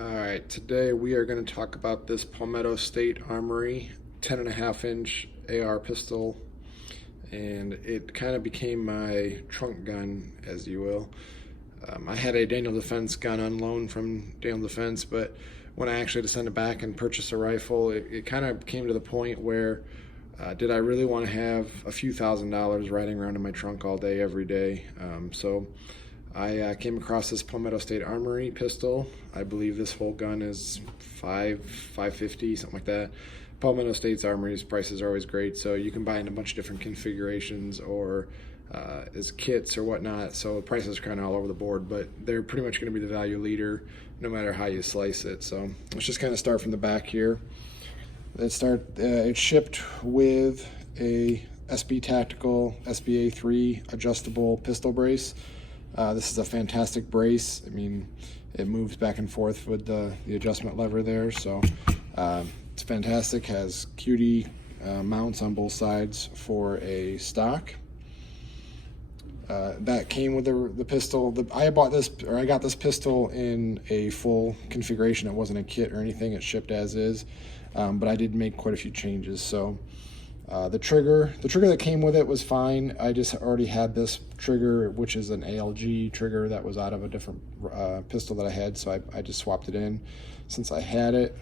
Alright, today we are going to talk about this Palmetto State Armory 10.5-inch AR pistol, and it kind of became my trunk gun, as you will. I had a Daniel Defense gun on loan from Daniel Defense, but when I actually had to send it back and purchase a rifle, it kind of came to the point where did I really want to have a few $1,000s riding around in my trunk all day, every day? So I came across this Palmetto State Armory pistol. I believe this whole gun is $550, something like that. Palmetto State's Armory's prices are always great, so you can buy in a bunch of different configurations or as kits or whatnot. So prices are kind of all over the board, but they're pretty much going to be the value leader no matter how you slice it. So let's just kind of start from the back here. It's shipped with a SB Tactical SBA 3 adjustable pistol brace. This is a fantastic brace. I mean, it moves back and forth with the adjustment lever there, so it's fantastic. Has QD mounts on both sides for a stock. That came with the pistol. I got this pistol in a full configuration. It wasn't a kit or anything. It shipped as is, but I did make quite a few changes. So the trigger that came with it was fine. I just already had this trigger, which is an ALG trigger that was out of a different pistol that I had, so I just swapped it in since I had it.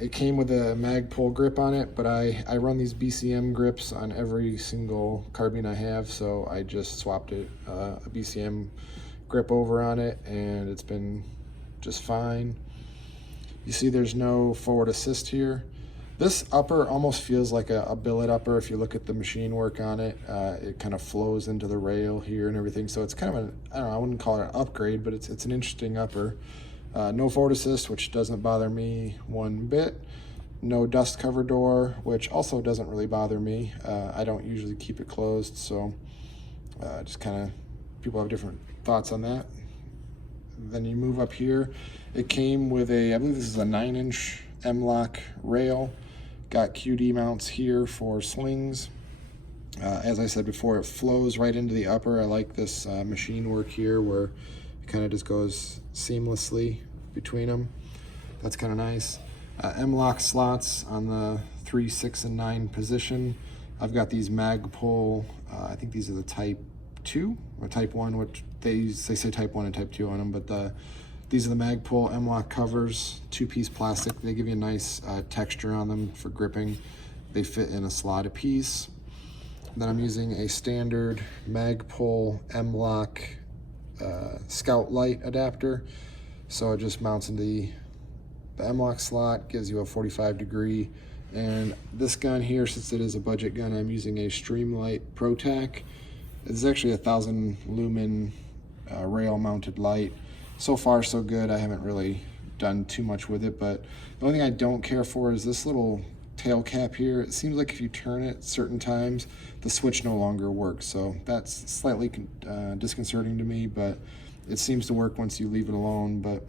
It came with a mag pull grip on it, but I run these BCM grips on every single carbine I have, so I just swapped it a BCM grip over on it, and it's been just fine. You see there's no forward assist here. This upper almost feels like a billet upper. If you look at the machine work on it, it kind of flows into the rail here and everything. So it's kind of I don't know, I wouldn't call it an upgrade, but it's an interesting upper. No forward assist, which doesn't bother me one bit. No dust cover door, which also doesn't really bother me. I don't usually keep it closed, so just kind of, people have different thoughts on that. Then you move up here. It came with I believe this is a 9-inch M-lock rail. Got QD mounts here for slings. As I said before, it flows right into the upper. I like this machine work here where it kind of just goes seamlessly between them. That's kind of nice. M-lock slots on the 3, 6, and 9 position. I've got these mag pull, I think these are the type 2 or type 1, which they say type 1 and type 2 on them, but these are the mag pull M-lock covers, 2-piece plastic. They give you a nice texture on them for gripping. They fit in a slot a piece. Then I'm using a standard mag pull M-lock Scout Light adapter. So it just mounts into the M-lock slot, gives you a 45-degree. And this gun here, since it is a budget gun, I'm using a Streamlight ProTac. It's actually a 1,000 lumen rail mounted light. So far, so good. I haven't really done too much with it, but the only thing I don't care for is this little tail cap here. It seems like if you turn it certain times, the switch no longer works. So that's slightly disconcerting to me, but it seems to work once you leave it alone, but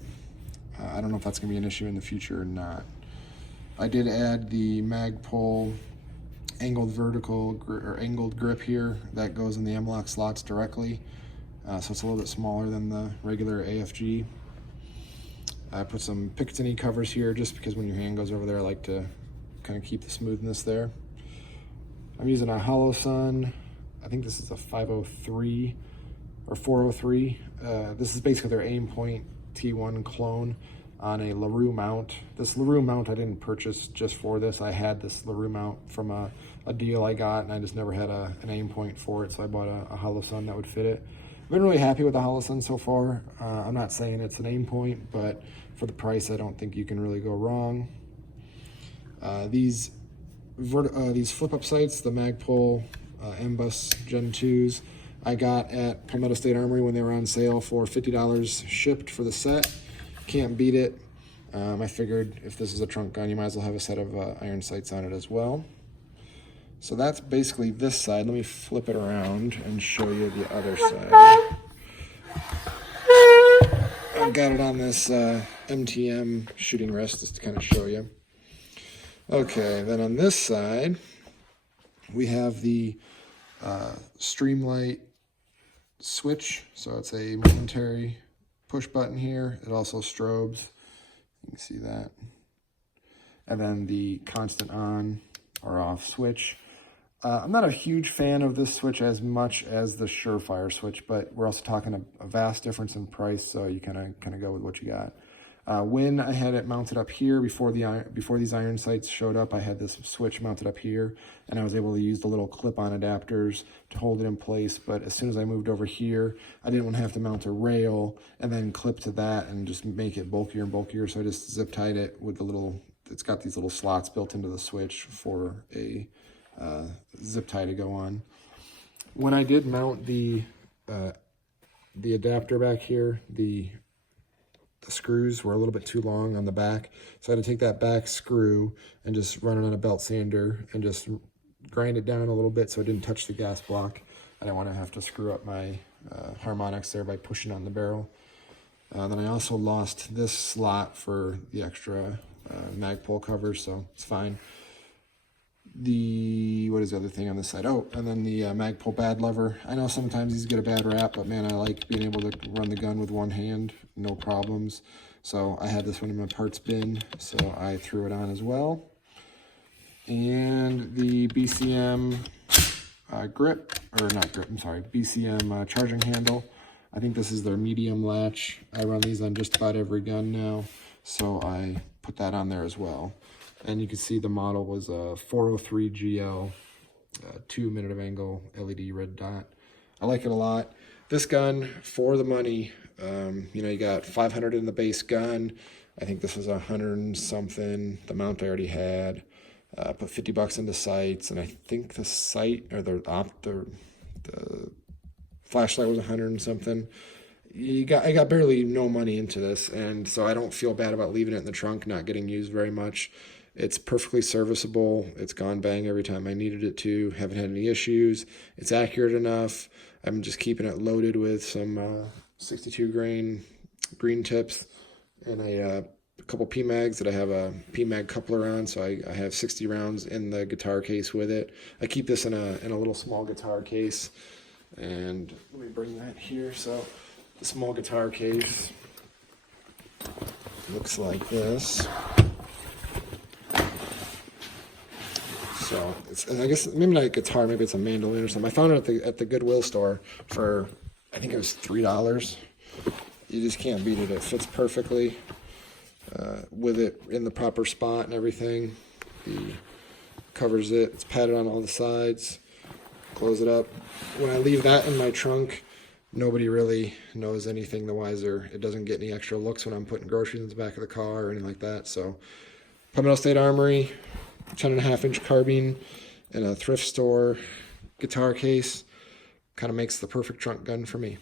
I don't know if that's gonna be an issue in the future or not. I did add the mag pull angled angled grip here that goes in the M-lock slots directly. So it's a little bit smaller than the regular AFG. I put some Picatinny covers here just because when your hand goes over there, I like to kind of keep the smoothness there. I'm using a Holosun. I think this is a 503 or 403. This is basically their Aimpoint T1 clone on a LaRue mount. This LaRue mount I didn't purchase just for this. I had this LaRue mount from a deal I got, and I just never had an Aimpoint for it, so I bought a Holosun that would fit it. I've been really happy with the Holosun so far. I'm not saying it's an Aimpoint, but for the price, I don't think you can really go wrong. These flip-up sights, the Magpul Mbus Gen 2s, I got at Palmetto State Armory when they were on sale for $50 shipped for the set. Can't beat it. I figured if this is a trunk gun, you might as well have a set of iron sights on it as well. So that's basically this side. Let me flip it around and show you the other side. I've got it on this MTM shooting rest just to kind of show you. Okay, then on this side, we have the Streamlight switch. So it's a momentary push button here. It also strobes. You can see that. And then the constant on or off switch. I'm not a huge fan of this switch as much as the Surefire switch, but we're also talking a vast difference in price, so you kind of go with what you got. When I had it mounted up here before these iron sights showed up, I had this switch mounted up here, and I was able to use the little clip-on adapters to hold it in place. But as soon as I moved over here, I didn't want to have to mount a rail and then clip to that and just make it bulkier and bulkier. So I just zip tied it with the little. It's got these little slots built into the switch for a zip tie to go on. When I did mount the adapter back here, the screws were a little bit too long on the back, so I had to take that back screw and just run it on a belt sander and just grind it down a little bit so it didn't touch the gas block. I didn't want to have to screw up my harmonics there by pushing on the barrel. Then I also lost this slot for the extra Magpul cover, so it's fine. What is the other thing on this side? Oh, and then the Magpul bad lever. I know sometimes these get a bad rap, but man, I like being able to run the gun with one hand, no problems. So I had this one in my parts bin, so I threw it on as well. And the BCM BCM charging handle. I think this is their medium latch. I run these on just about every gun now, so I put that on there as well. And you can see the model was a 403 GL, 2 minute of angle LED red dot. I like it a lot. This gun, for the money, you know, you got 500 in the base gun. I think this was 100 and something. The mount I already had. Put $50 into sights, and I think the sight or the flashlight was 100 and something. I got barely no money into this, and so I don't feel bad about leaving it in the trunk, not getting used very much. It's perfectly serviceable. It's gone bang every time I needed it to. Haven't had any issues. It's accurate enough. I'm just keeping it loaded with some 62 grain green tips and a couple PMags that I have a PMag coupler on, so I have 60 rounds in the guitar case with it. I keep this in a little small guitar case, and let me bring that here. So the small guitar case looks like this. So it's, I guess maybe not a guitar, maybe it's a mandolin or something. I found it at the Goodwill store for, I think it was $3. You just can't beat it. It fits perfectly with it in the proper spot and everything. Covers it. It's padded on all the sides. Close it up. When I leave that in my trunk, nobody really knows anything the wiser. It doesn't get any extra looks when I'm putting groceries in the back of the car or anything like that. So, Palmetto State Armory, 10.5-inch carbine in a thrift store guitar case kind of makes the perfect trunk gun for me.